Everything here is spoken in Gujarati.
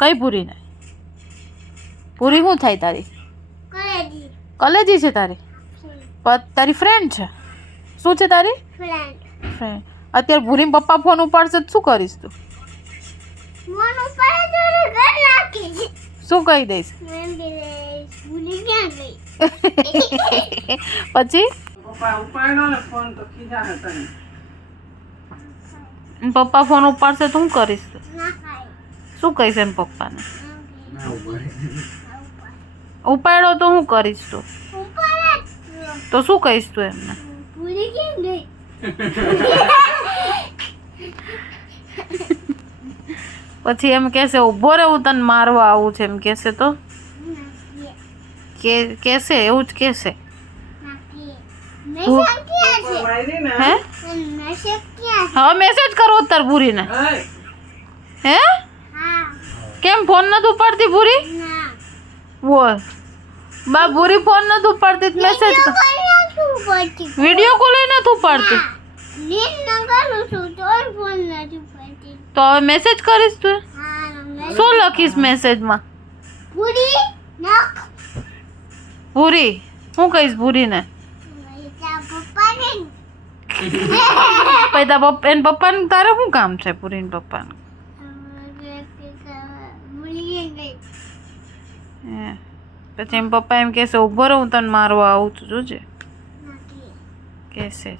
કઈ પૂરી નહીં? પૂરી શું થાય તારી? કલેજી છે તારી? તારી ફ્રેન્ડ છે? શું છે તારી ફ્રેન્ડ? અત્યારે ભૂરી પપ્પા ફોન ઉપાડશે તો શું કરીશ તું? શું કહી દઈશ? પછી પપ્પા ફોન ઉપાડશે તો શું કરીશ? શું કહીશ એમ પપ્પાને? ઉપાડો તો શું કરીશ તું? તો શું કહીશ તું એમને? પછી એમ કહેશે ઊભો રે હું તને મારવા આવું છે એમ કહેશે તો કહેશે એવું જ કહેશે. હે હવે મેસેજ કરો તાર ભૂરીને. હે કેમ ફોન નથી ઉપાડતી ભૂરી? બોલ બા ભૂરી ફોન નથી ઉપાડતી મેસેજ વિડીયો કોલ નથી ઉપાડતી તો હવે મેસેજ કરીશ તું? શું લખીશ મેસેજમાં? ભૂરી શું કહીશ ભૂરીને? પછી એને પપ્પાને તારે શું કામ છે? ભૂરીને પપ્પાને પછી એમ પપ્પા એમ કહેશે ઊભો રહે હું તને મારવા આવું છું જોજે કહેશે.